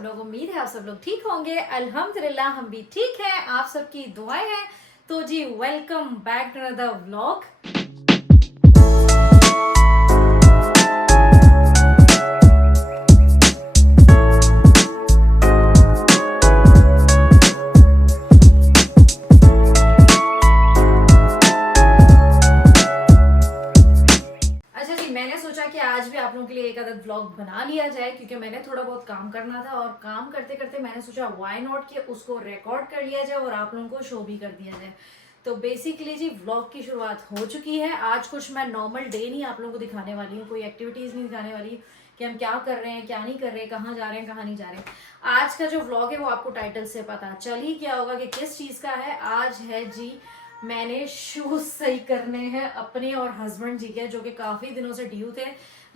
सब लोग, उम्मीद है आप सब लोग ठीक होंगे। अल्हम्दुलिल्लाह हम भी ठीक हैं, आप सबकी दुआएं हैं। तो जी welcome back to another vlog. मैंने सोचा कि आज भी आप लोगों के लिए एक आधा व्लॉग बना लिया जाए, क्योंकि मैंने थोड़ा बहुत काम करना था और काम करते करते मैंने सोचा व्हाई नॉट कि उसको रिकॉर्ड कर लिया जाए और आप लोगों को शो भी कर दिया जाए। तो बेसिकली जी व्लॉग की शुरुआत हो चुकी है। आज कुछ मैं नॉर्मल डे नहीं आप लोगों को दिखाने वाली हूँ, कोई एक्टिविटीज नहीं दिखाने वाली कि हम क्या कर रहे हैं क्या नहीं कर रहे, कहाँ जा रहे हैं कहाँ नहीं जा रहे। आज का जो व्लॉग है वो आपको टाइटल से पता चल ही क्या होगा कि किस चीज का है। आज है जी मैंने शूज सही करने हैं अपने और हस्बैंड जी के, जो कि काफी दिनों से ड्यू थे,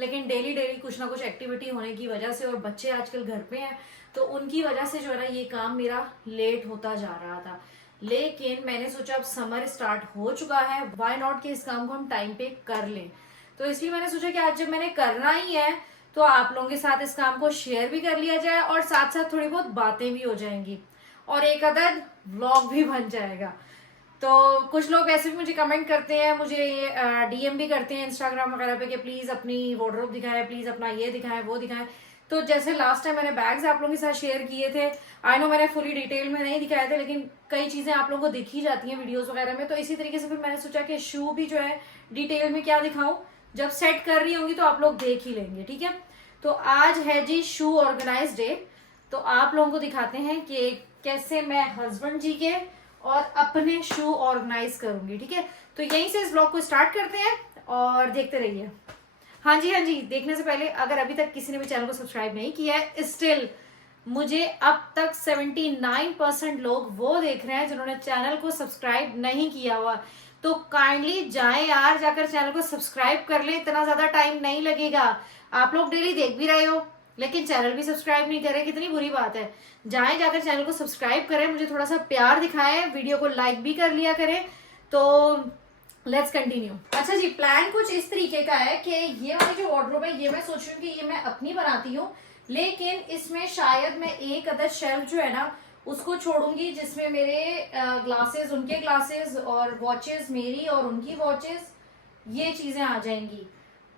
लेकिन डेली डेली कुछ ना कुछ एक्टिविटी होने की वजह से और बच्चे आजकल घर पे हैं तो उनकी वजह से जो है ना ये काम मेरा लेट होता जा रहा था। लेकिन मैंने सोचा अब समर स्टार्ट हो चुका है, व्हाई नॉट कि इस काम को हम टाइम पे कर लें। तो इसलिए मैंने सोचा कि आज जब मैंने करना ही है तो आप लोगों के साथ इस काम को शेयर भी कर लिया जाए और साथ साथ थोड़ी बहुत बातें भी हो जाएंगी और एक आधा व्लॉग भी बन जाएगा। तो कुछ लोग ऐसे भी मुझे कमेंट करते हैं, मुझे डीएम भी करते हैं इंस्टाग्राम वगैरह पे कि प्लीज अपनी वार्डरोब दिखाएं, प्लीज अपना ये दिखाएं वो दिखाएं। तो जैसे लास्ट टाइम मैंने बैग्स आप लोगों के साथ शेयर किए थे, आई नो मैंने फुली डिटेल में नहीं दिखाए थे, लेकिन कई चीजें आप लोगों को दिख ही जाती हैं वीडियोस वगैरह में। तो इसी तरीके से फिर मैंने सोचा कि शू भी जो है डिटेल में क्या दिखाऊं, जब सेट कर रही होंगी तो आप लोग देख ही लेंगे, ठीक है। तो आज है जी शू ऑर्गेनाइज डे, तो आप लोगों को दिखाते हैं कि कैसे मैं हस्बैंड जी के और अपने शू ऑर्गेनाइज करूंगी, ठीक है। तो यहीं से इस ब्लॉग को स्टार्ट करते हैं और देखते रहिए। हाँ जी, देखने से पहले अगर अभी तक किसी ने भी चैनल को सब्सक्राइब नहीं किया है, स्टिल मुझे अब तक 79% लोग वो देख रहे हैं जिन्होंने चैनल को सब्सक्राइब नहीं किया हुआ। तो काइंडली जाए यार, जाकर चैनल को सब्सक्राइब कर ले, इतना ज्यादा टाइम नहीं लगेगा। आप लोग डेली देख भी रहे हो लेकिन चैनल भी सब्सक्राइब नहीं करे, कितनी बुरी बात है। जाएं जाकर चैनल को सब्सक्राइब करें, मुझे थोड़ा सा प्यार दिखाएं, वीडियो को लाइक भी कर लिया करें। तो लेट्स कंटिन्यू। अच्छा जी, प्लान कुछ इस तरीके का है कि ये वाली जो वार्डरोब है ये मैं सोच रही हूँ कि ये मैं अपनी बनाती हूँ, लेकिन इसमें शायद मैं एक अदर शेल्फ जो है ना उसको छोड़ूंगी जिसमें मेरे ग्लासेस, उनके ग्लासेस और वॉचेस, मेरी और उनकी वॉचेस, ये चीजें आ जाएंगी।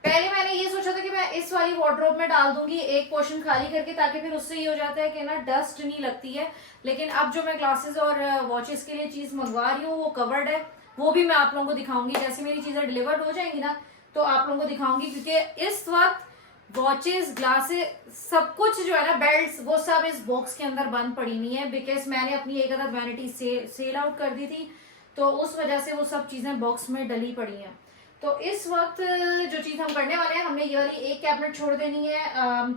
पहले मैंने ये सोचा था कि मैं इस वाली वार्डरोब में डाल दूंगी एक पोर्शन खाली करके, ताकि फिर उससे ये हो जाता है कि ना डस्ट नहीं लगती है। लेकिन अब जो मैं ग्लासेस और वॉचेस के लिए चीज मंगवा रही हूँ वो कवर्ड है, वो भी मैं आप लोगों को दिखाऊंगी। जैसे मेरी चीजें डिलीवर्ड हो जाएंगी ना तो आप लोगों को दिखाऊंगी, क्योंकि इस वक्त वॉचेस, ग्लासेस, सब कुछ जो है ना, बेल्ट, वो सब इस बॉक्स के अंदर बंद पड़ी हुई है, बिकॉज मैंने अपनी एक अदर वैनिटी सेल आउट कर दी थी, तो उस वजह से वो सब चीजें बॉक्स में डली पड़ी हैं। तो इस वक्त जो चीज हम करने वाले हैं, हमने ये वाली एक कैबिनेट छोड़ देनी है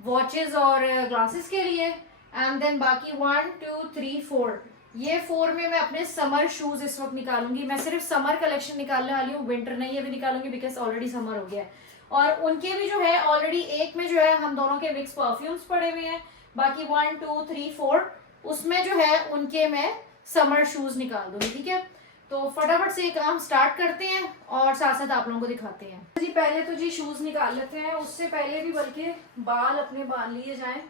वॉचेस और ग्लासेस के लिए, एंड देन बाकी 1 2 3 4, ये 4 में मैं अपने समर शूज इस वक्त निकालूंगी। मैं सिर्फ समर कलेक्शन निकालने वाली हूँ, विंटर नहीं अभी निकालूंगी, बिकॉज ऑलरेडी समर हो गया है। और उनके भी जो है ऑलरेडी एक में जो है हम दोनों के मिक्स परफ्यूम्स पड़े हुए हैं, बाकी 1 2 3 4 उसमें जो है उनके मैं समर शूज निकाल दूंगी, ठीक है। तो फटाफट से ये काम स्टार्ट करते हैं और साथ साथ आप लोगों को दिखाते हैं। जी पहले तो जी शूज निकाल लेते हैं, उससे पहले भी बल्कि बाल अपने बांध लिए जाएं,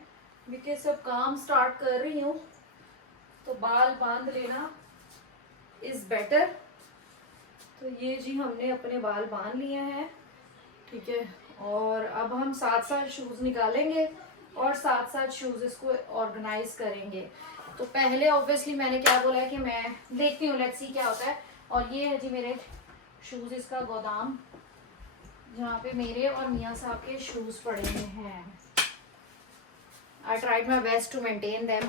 क्योंकि सब काम स्टार्ट कर रही हूँ तो बाल बांध लेना इज बेटर। तो ये जी हमने अपने बाल बांध लिए हैं, ठीक है। और अब हम साथ साथ शूज निकालेंगे और साथ साथ शूज इसको ऑर्गेनाइज करेंगे। तो पहले ऑब्वियसली मैंने क्या बोला है कि मैं देखती हूँ, लेट्स सी क्या होता है। और ये है जी मेरे शूज इसका गोदाम, जहाँ पे मेरे और मियाँ साहब के शूज पड़े हुए हैं। I tried my best to maintain them.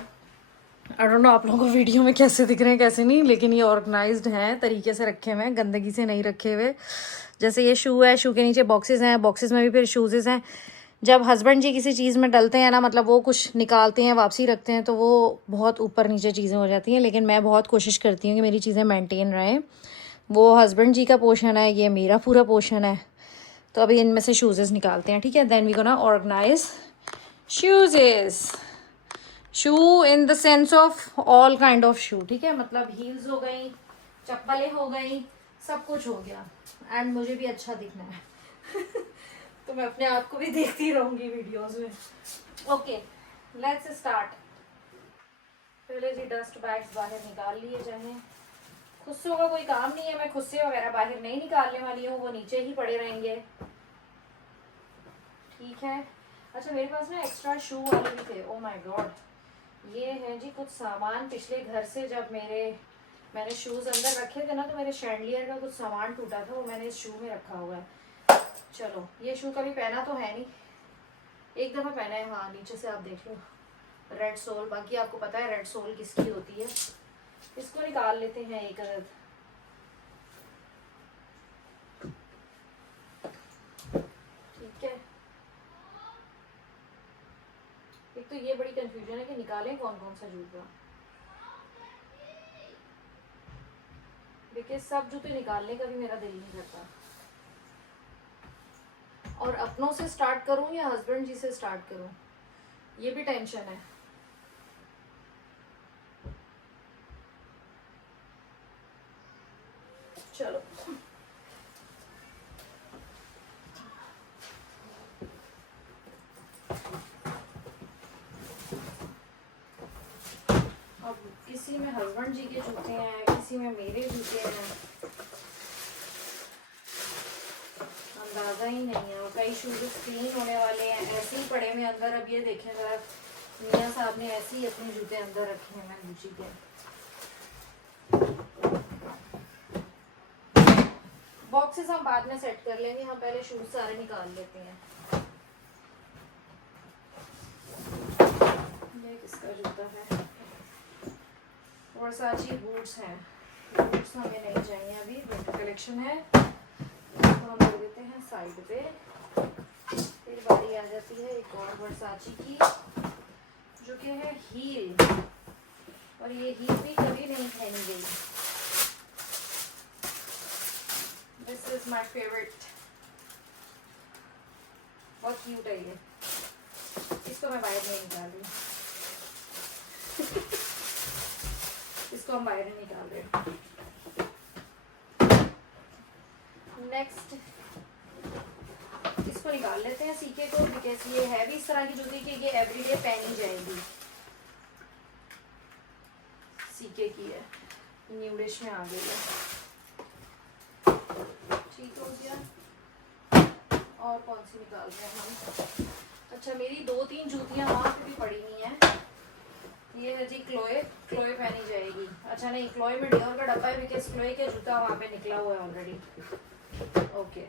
I don't know आप लोगों को वीडियो में कैसे दिख रहे हैं कैसे नहीं, लेकिन ये ऑर्गेनाइज्ड हैं, तरीके से रखे हुए हैं, गंदगी से नहीं रखे हुए। जैसे ये शू है, शू के नीचे बॉक्सेस हैं, बॉक्सेस में भी फिर शूजेस हैं। जब हस्बैंड जी किसी चीज़ में डलते हैं ना, मतलब वो कुछ निकालते हैं वापसी रखते हैं, तो वो बहुत ऊपर नीचे चीज़ें हो जाती हैं। लेकिन मैं बहुत कोशिश करती हूँ कि मेरी चीज़ें मेंटेन रहें। वो हस्बैंड जी का पोर्शन है, ये मेरा पूरा पोर्शन है। तो अभी इनमें से शूजेस निकालते हैं, ठीक है। Then we gonna organize shoes. Shoe in the sense of all kind of shoe, ठीक है। मतलब हील्स हो गई, चप्पलें हो गई, सब कुछ हो गया। एंड मुझे भी अच्छा दिखना है तो मैं अपने आप को भी देखती रहूंगी वीडियोस में। Okay, let's start. पहले जी डस्ट बैग्स बाहर निकाल लिए जाएं। खुस्सों का कोई काम नहीं है, मैं खुस्से वगैरह बाहर नहीं निकालने वाली हूँ, वो नीचे ही पड़े रहेंगे। ठीक है। अच्छा मेरे पास ना एक्स्ट्रा शू वाले भी थे। ओ माय गॉड, ये है जी कुछ सामान पिछले घर से। जब मैंने शूज़ अंदर रखे थे ना, तो मेरे शैंडलियर का कुछ सामान टूटा था, वो मैंने इस शू में रखा हुआ है। चलो, ये शू कभी पहना तो है नहीं, एक दफ़ा पहना है। हाँ, नीचे से आप देख लो, रेड सोल। बाकी आपको पता है रेड सोल किसकी होती है। इसको निकाल लेते हैं एक अदद। ठीक है। एक तो ये बड़ी कंफ्यूजन है कि निकालें कौन कौन सा जूता, देखिए सब जूते निकालने का भी मेरा दिल नहीं करता। और अपनों से स्टार्ट करूं या हस्बैंड जी से स्टार्ट करूं, ये भी टेंशन है। चलो अब किसी में हस्बैंड जी के जूते हैं, किसी में मेरे जूते हैं, अंदाजा ही नहीं है। और कई शूज क्लीन होने वाले हैं, ऐसे ही पड़े में अंदर। अब ये देखें जरा, मियाँ साहब ने ऐसे ही अपने जूते अंदर रखे हैं महबूजी के। बॉक्सेस हम बाद में सेट कर लेंगे, हम पहले शूज सारे निकाल लेते हैं। ये किसका जूता है? वर्साची बूट्स हैं। बूट्स हमें नहीं चाहिए अभी, विंटर कलेक्शन है, इसको हम रख देते हैं साइड पे। फिर बारी आ जाती है एक और वर्साची की, जो कि है हील। और ये हील भी कभी नहीं पहनी गई। दिस इज माई फेवरेट, बहुत क्यूट है ये। इसको मैं बाहर नहीं निकाल रही इसको हम बाहर नहीं निकाल रहे। नेक्स्ट इसको निकाल लेते हैं सीके को, बिकॉज ये है भी इस तरह की जूती कि ये एवरीडे पहनी जाएगी। सीके की है, न्यू डिश में आ गई है। ठीक हो गया। और कौन सी निकाल रहे हैं हम? अच्छा मेरी 2-3 जूतियां वहां पे भी पड़ी हुई हैं। ये है जी क्लोए पहनी जाएगी। अच्छा नहीं, क्लोए में डियोर का डब्बा है, बिकॉज क्लोए के जूता वहां पे निकला हुआ है ऑलरेडी। ओके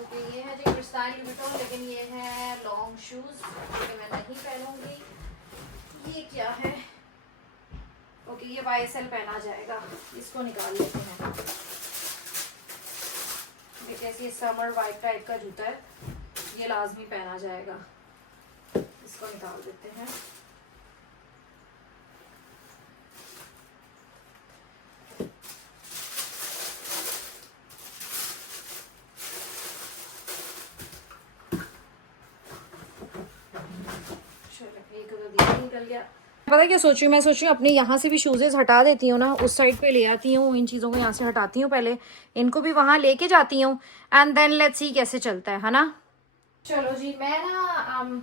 ओके, ये है जी क्रिस्टाइन लुबिटोन, लेकिन ये है लॉन्ग शूज, जो मैं नहीं पहनूंगी। ये क्या है? ओके, ये YSL पहना जाएगा, इसको निकाल लेते हैं। बिकॉज ये समर वाइट टाइप का जूता है, ये लाजमी पहना जाएगा, इसको निकाल देते हैं। निकल गया। पता क्या सोच रही हूँ? मैं सोच रही हूँ अपने यहाँ से भी शूजेस हटा देती हूँ ना, उस साइड पे ले आती हूँ, इन चीज़ों को यहाँ से हटाती हूँ पहले, इनको भी वहाँ लेके जाती हूँ, एंड देन लेट्स सी कैसे चलता है ना। चलो जी, मैं ना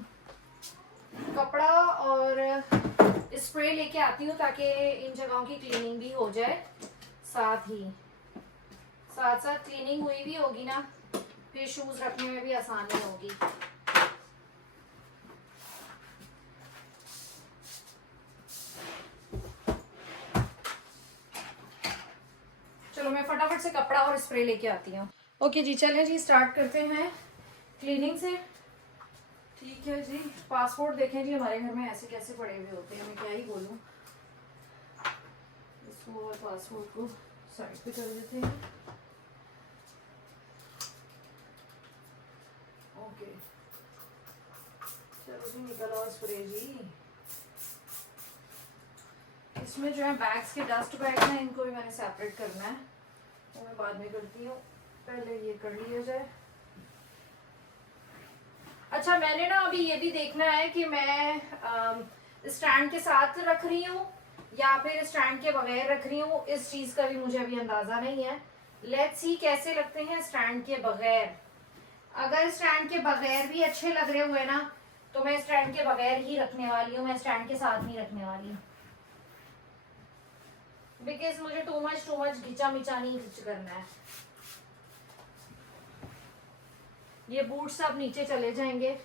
कपड़ा और स्प्रे लेके आती हूँ ताकि इन जगहों की क्लीनिंग भी हो जाए, साथ साथ क्लीनिंग हुई भी होगी ना, फिर शूज रखने में भी आसानी होगी। चलो मैं फटाफट से कपड़ा और स्प्रे लेके आती हूँ। ओके जी, चलें जी स्टार्ट करते हैं क्लीनिंग से। ठीक है जी, पासपोर्ट देखें जी, हमारे घर में ऐसे कैसे पड़े हुए होते हैं, मैं क्या ही बोलूँ। इसको पासपोर्ट को साइड पे कर देते हैं। ओके चलो जी, निकल आओ स्प्रे जी। इसमें जो है बैग्स के डस्ट बैग हैं, इनको भी मैंने सेपरेट करना है, वो मैं बाद में करती हूँ, पहले ये कर लिया जाए। अच्छा मैंने ना अभी ये भी देखना है कि मैं स्टैंड के साथ रख रही हूँ या फिर स्टैंड के बगैर रख रही हूँ, इस चीज का भी मुझे अभी अंदाजा नहीं है। लेट्स सी कैसे लगते हैं स्टैंड के बगैर। अगर स्टैंड के बगैर भी अच्छे लग रहे हुए ना तो मैं स्टैंड के बगैर ही रखने वाली हूँ, मैं स्टैंड के साथ नहीं रखने वाली हूँ, बिकॉज मुझे टू मच घिचा मिचा नहीं करना है। ये बूट्स अब नीचे चले जाएंगे,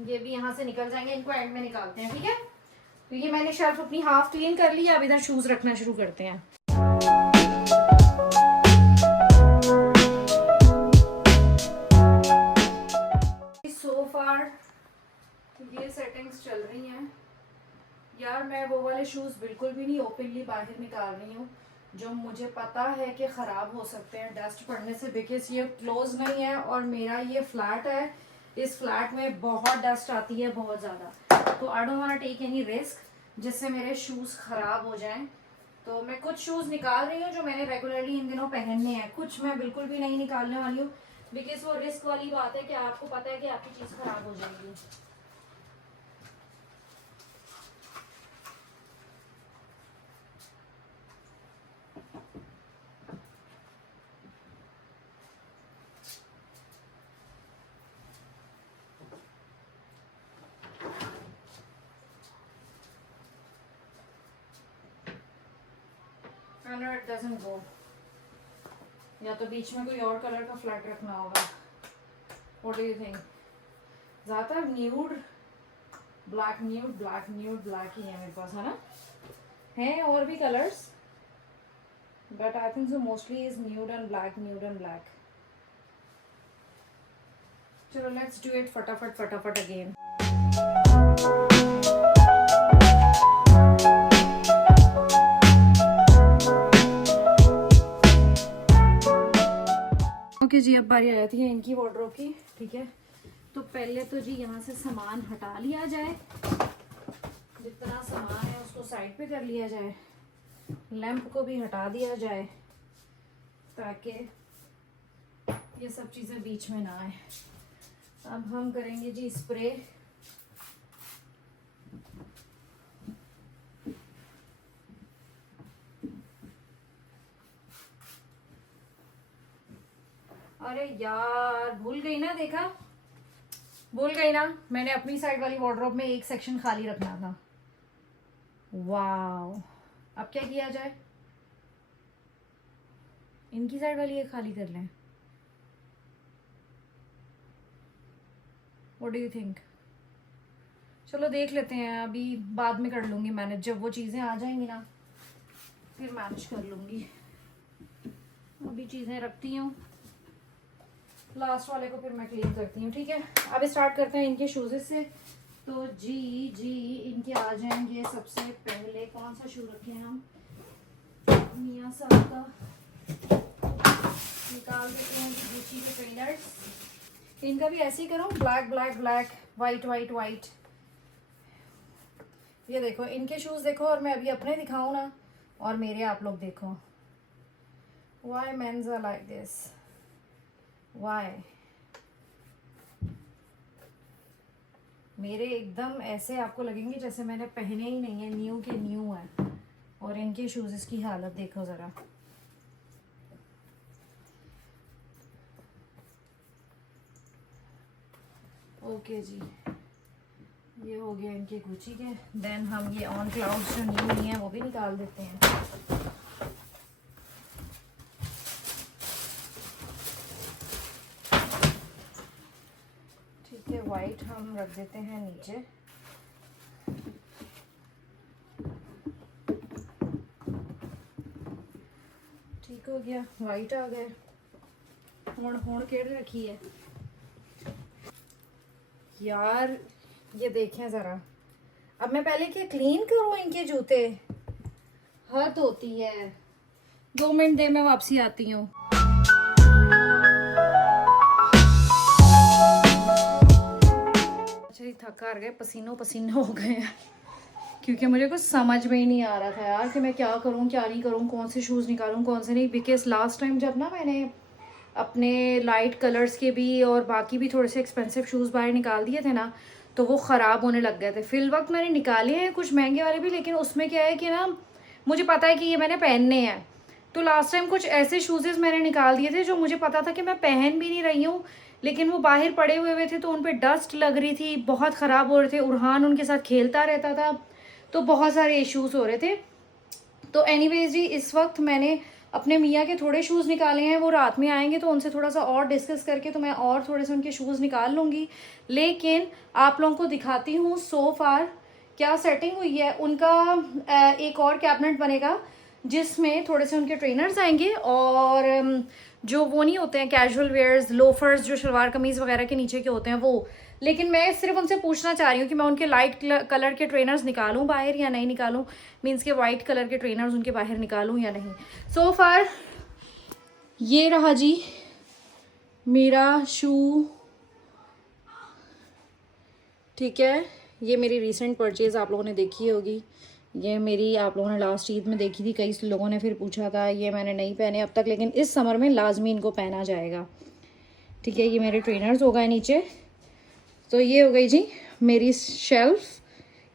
ये भी यहाँ से निकल जाएंगे, इनको एंड में निकालते हैं, ठीक है। तो ये मैंने शेल्फ अपनी हाफ क्लीन कर ली, अब इधर शूज रखना शुरू करते हैं। सो फार ये सेटिंग्स चल रही हैं यार। मैं वो वाले शूज बिल्कुल भी नहीं ओपनली बाहर निकाल रही हूँ जो मुझे पता है कि ख़राब हो सकते हैं डस्ट पड़ने से, बिकॉज ये क्लोज नहीं है और मेरा ये फ्लैट है, इस फ्लैट में बहुत डस्ट आती है, बहुत ज़्यादा। तो I don't want take any risk जिससे मेरे शूज़ ख़राब हो जाएं। तो मैं कुछ शूज़ निकाल रही हूँ जो मैंने रेगुलरली इन दिनों पहनने हैं, कुछ मैं बिल्कुल भी नहीं निकालने वाली हूँ, बिकॉज वो रिस्क वाली बात है कि आपको पता है कि आपकी चीज़ ख़राब हो जाएगी। It doesn't go. या तो बीच में कोई और कलर का फ्लैट रखना होगा। What do you think? ज़्यादातर न्यूड ब्लैक ही है मेरे पास, है ना? हैं और भी colours, but I think so mostly is nude and black. चलो लेट्स डू इट फटाफट अगेन। ओके जी, अब बारी आ जाती है इनकी वार्डरोब की, ठीक है। तो पहले तो जी यहाँ से सामान हटा लिया जाए, जितना सामान है उसको साइड पे कर लिया जाए, लैंप को भी हटा दिया जाए ताकि ये सब चीज़ें बीच में ना आए। अब हम करेंगे जी स्प्रे। अरे यार भूल गई ना, मैंने अपनी साइड वाली वार्डरोब में एक सेक्शन खाली रखना था। वाओ, अब क्या किया जाए? इनकी साइड वाली ये खाली कर लें। What do you think? चलो देख लेते हैं, अभी बाद में कर लूँगी मैनेज, जब वो चीज़ें आ जाएंगी ना फिर मैनेज कर लूँगी। अभी चीज़ें रखती हूँ, लास्ट वाले को फिर मैं क्लीन करती हूँ, ठीक है। अब स्टार्ट करते हैं इनके शूज़ से। तो जी इनके आ जाएंगे सबसे पहले, कौन सा शू रखें हम? मियाँ साहब का निकाल देते हैं गुच्ची के ट्रेनर्स। इनका भी ऐसे ही करूँ, ब्लैक वाइट। ये देखो इनके शूज़ देखो, और मैं अभी अपने दिखाऊँ ना, और मेरे आप लोग देखो। Why men's are like this? Why? मेरे एकदम ऐसे आपको लगेंगे जैसे मैंने पहने ही नहीं है, न्यू के न्यू है। और इनके शूज़ की हालत देखो ज़रा। ओके जी, ये हो गया इनके गुच्ची के। देन हम ये ऑन क्लाउड्स जो न्यू नहीं है वो भी निकाल देते हैं। ठीक है, वाइट हम रख देते हैं नीचे। ठीक हो गया, वाइट आ गए। होड़ केड़ रखी है यार, ये देखें ज़रा। अब मैं पहले क्या क्लीन करूँ इनके जूते? हद होती है। 2 मिनट दे, मैं वापसी आती हूँ। अच्छा, थक हार गए, पसीनो हो गए हैं, क्योंकि मुझे कुछ समझ में ही नहीं आ रहा था यार कि मैं क्या करूँ क्या नहीं करूँ, कौन से शूज़ निकालूँ कौन से नहीं। बिकॉज लास्ट टाइम जब ना मैंने अपने लाइट कलर्स के भी और बाकी भी थोड़े से एक्सपेंसिव शूज़ बाहर निकाल दिए थे ना, तो वो ख़राब होने लग गए थे। फिल वक्त मैंने निकाले हैं कुछ महंगे वाले भी, लेकिन उसमें क्या है कि ना मुझे पता है कि ये मैंने पहनने हैं, तो लास्ट टाइम कुछ ऐसे शूजेस मैंने निकाल दिए थे जो मुझे पता था कि मैं पहन भी नहीं रही हूँ, लेकिन वो बाहर पड़े हुए थे तो उन पे डस्ट लग रही थी, बहुत ख़राब हो रहे थे। उरहान उनके साथ खेलता रहता था, तो बहुत सारे इश्यूज हो रहे थे। तो एनीवेज जी, इस वक्त मैंने अपने मियाँ के थोड़े शूज़ निकाले हैं। वो रात में आएंगे तो उनसे थोड़ा सा और डिस्कस करके तो मैं और थोड़े से उनके शूज़ निकाल लूँगी। लेकिन आप लोगों को दिखाती हूँ सो फार क्या सेटिंग हुई है। उनका एक और कैबिनेट बनेगा जिसमें थोड़े से उनके ट्रेनर्स आएंगे और जो वो नहीं होते हैं कैजुअल वेयर्स, लोफर्स जो शलवार कमीज वगैरह के नीचे के होते हैं वो। लेकिन मैं सिर्फ उनसे पूछना चाह रही हूँ कि मैं उनके लाइट कलर के ट्रेनर्स निकालूं बाहर या नहीं निकालूं, मीन्स के वाइट कलर के ट्रेनर्स उनके बाहर निकालूं या नहीं। सो फार ये रहा जी मेरा शू, ठीक है। ये मेरी रीसेंट परचेज आप लोगों ने देखी होगी। ये मेरी आप लोगों ने लास्ट ईद में देखी थी, कई लोगों ने फिर पूछा था। ये मैंने नहीं पहने अब तक, लेकिन इस समर में लाजमी इनको पहना जाएगा, ठीक है। ये मेरे ट्रेनर्स हो गए नीचे। तो ये हो गई जी मेरी shelf,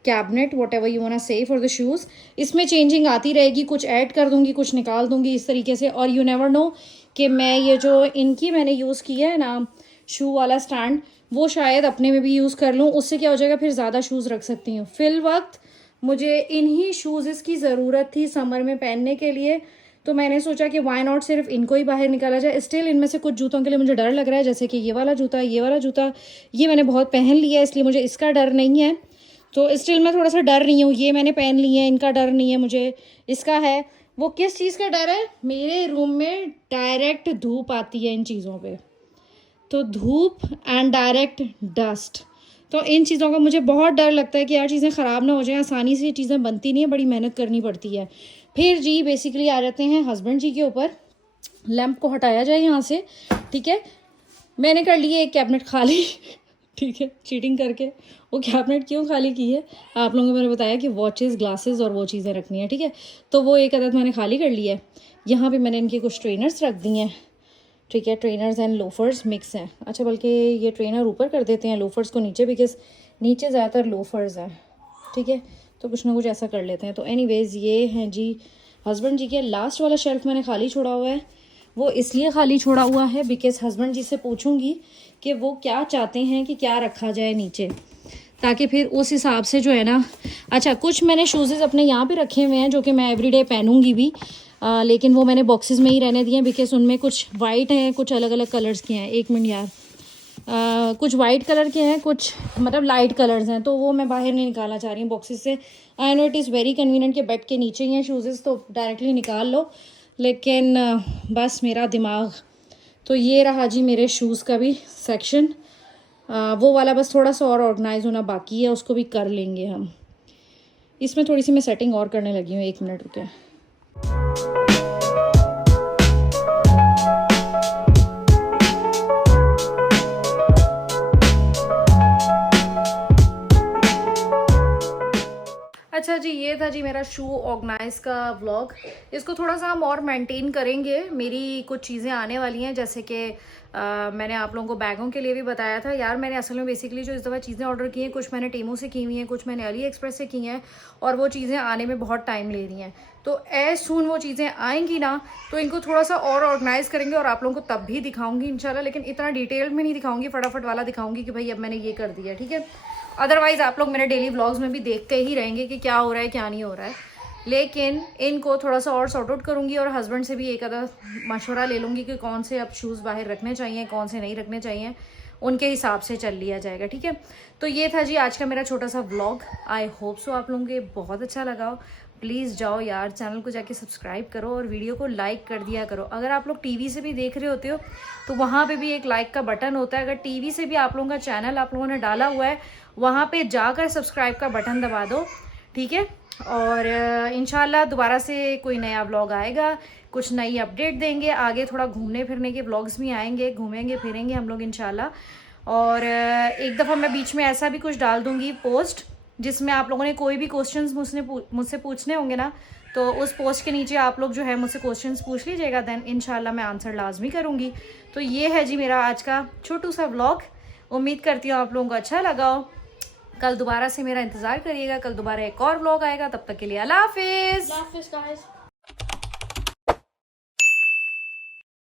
cabinet, what ever you want say for the shoes. इसमें चेंजिंग आती रहेगी, कुछ ऐड कर दूंगी, कुछ निकाल दूंगी, इस तरीके से। और यू नेवर नो कि मैं ये जो इनकी मैंने यूज़ किया है ना शू वाला स्टैंड, वो शायद अपने में भी यूज़ कर लूँ। उससे क्या हो जाएगा, फिर ज़्यादा शूज़ रख सकती हूँ। फिल वक्त मुझे इन्हीं शूज़ की ज़रूरत थी समर में पहनने के लिए, तो मैंने सोचा कि वाई नॉट सिर्फ इनको ही बाहर निकाला जाए। स्टिल इनमें से कुछ जूतों के लिए मुझे डर लग रहा है, जैसे कि ये वाला जूता, ये वाला जूता, ये मैंने बहुत पहन लिया है, इसलिए मुझे इसका डर नहीं है। तो स्टिल मैं थोड़ा सा डर रही हूँ। ये मैंने पहन ली है, इनका डर नहीं है मुझे, इसका है। वो किस चीज़ का डर है, मेरे रूम में डायरेक्ट धूप आती है इन चीज़ों पर, तो धूप एंड डायरेक्ट डस्ट, तो इन चीज़ों का मुझे बहुत डर लगता है कि यार चीज़ें ख़राब ना हो जाएं। आसानी से चीज़ें बनती नहीं है, बड़ी मेहनत करनी पड़ती है। फिर जी बेसिकली आ जाते हैं हस्बैंड जी के ऊपर। लैंप को हटाया जाए यहाँ से, ठीक है। मैंने कर ली है एक कैबिनेट खाली ठीक है, चीटिंग करके। वो कैबिनेट क्यों खाली की है, आप लोगों को मैंने बताया कि वॉचेस, ग्लासेस और वो चीज़ें रखनी है, ठीक है। तो वो एक अदद मैंने खाली कर ली है। यहाँ पर मैंने इनके कुछ ट्रेनर्स रख दिए हैं, ठीक है। ट्रेनर्स एंड लोफर्स मिक्स हैं। अच्छा, बल्कि ये ट्रेनर ऊपर कर देते हैं, लोफर्स को नीचे, बिकॉज नीचे ज़्यादातर लोफर्स हैं, ठीक है। तो कुछ ना कुछ ऐसा कर लेते हैं। तो एनीवेज़ ये हैं जी हस्बैंड जी के। लास्ट वाला शेल्फ मैंने खाली छोड़ा हुआ है। वो इसलिए खाली छोड़ा हुआ है बिकॉज हस्बैंड जी से पूछूंगी कि वो क्या चाहते हैं कि क्या रखा जाए नीचे, ताकि फिर उस हिसाब से जो है ना। अच्छा, कुछ मैंने शूज़ अपने यहाँ पे रखे हुए हैं जो कि मैं एवरीडे पहनूंगी भी, लेकिन वो मैंने बॉक्सेस में ही रहने दिए हैं बिकॉज उनमें कुछ वाइट हैं, कुछ अलग अलग कलर्स के हैं। एक मिनट यार, कुछ वाइट कलर के हैं, कुछ मतलब लाइट कलर्स हैं, तो वो मैं बाहर नहीं निकालना चाह रही हूँ बॉक्सेस से। I know it is very convenient कि बेड के नीचे ही हैं शूज़, तो डायरेक्टली निकाल लो, लेकिन बस मेरा दिमाग। तो ये रहा जी मेरे शूज़ का भी सेक्शन। वो वाला बस थोड़ा सा और ऑर्गेनाइज होना बाकी है, उसको भी कर लेंगे हम। इसमें थोड़ी सी मैं सेटिंग और करने लगी हूँ, 1 मिनट रुके। अच्छा जी, ये था जी मेरा शू ऑर्गेनाइज का व्लॉग। इसको थोड़ा सा हम और मेंटेन करेंगे। मेरी कुछ चीज़ें आने वाली हैं, जैसे कि मैंने आप लोगों को बैगों के लिए भी बताया था। यार मैंने असल में बेसिकली जो इस दफ़ा चीज़ें ऑर्डर की हैं, कुछ मैंने टेमू से की हुई हैं, कुछ मैंने अली एक्सप्रेस से की हैं, और वो चीज़ें आने में बहुत टाइम ले रही हैं। तो एज सून वो चीज़ें आएंगी ना, तो इनको थोड़ा सा और ऑर्गेनाइज करेंगे और आप लोगों को तब भी दिखाऊंगी इंशाल्लाह। लेकिन इतना डिटेल में नहीं दिखाऊंगी, फटाफट वाला दिखाऊंगी कि भाई अब मैंने ये कर दिया, ठीक है। अदरवाइज आप लोग मेरे डेली व्लॉग्स में भी देखते ही रहेंगे कि क्या हो रहा है क्या नहीं हो रहा है। लेकिन इनको थोड़ा सा और सॉर्ट आउट करूंगी और हस्बैंड से भी एक आधा मशवरा ले लूँगी कि कौन से अब शूज़ बाहर रखने चाहिए, कौन से नहीं रखने चाहिए, उनके हिसाब से चल लिया जाएगा, ठीक है। तो ये था जी आज का मेरा छोटा सा व्लॉग। आई होप सो आप लोगों को बहुत अच्छा लगा हो। प्लीज़ जाओ यार चैनल को जाके सब्सक्राइब करो और वीडियो को लाइक कर दिया करो। अगर आप लोग टीवी से भी देख रहे होते हो तो वहाँ पे भी एक लाइक का बटन होता है। अगर टीवी से भी आप लोगों का चैनल आप लोगों ने डाला हुआ है, वहाँ पे जाकर सब्सक्राइब का बटन दबा दो, ठीक है। और इंशाल्लाह दोबारा से कोई नया व्लॉग आएगा, कुछ नई अपडेट देंगे। आगे थोड़ा घूमने फिरने के व्लॉग्स भी आएंगे, घूमेंगे फिरेंगे हम लोग इंशाल्लाह। और एक दफ़ा मैं बीच में ऐसा भी कुछ डाल दूँगी पोस्ट, जिसमें आप लोगों ने कोई भी क्वेश्चंस मुझसे पूछने होंगे ना, तो उस पोस्ट के नीचे आप लोग जो है मुझसे क्वेश्चंस पूछ लीजिएगा, देन इंशाल्लाह मैं आंसर लाजमी करूँगी। तो ये है जी मेरा आज का छोटू सा व्लॉग। उम्मीद करती हूँ आप लोगों को अच्छा लगा हो। कल दोबारा से मेरा इंतज़ार करिएगा, कल दोबारा एक और व्लॉग आएगा। तब तक के लिए अल्लाह हाफिज़।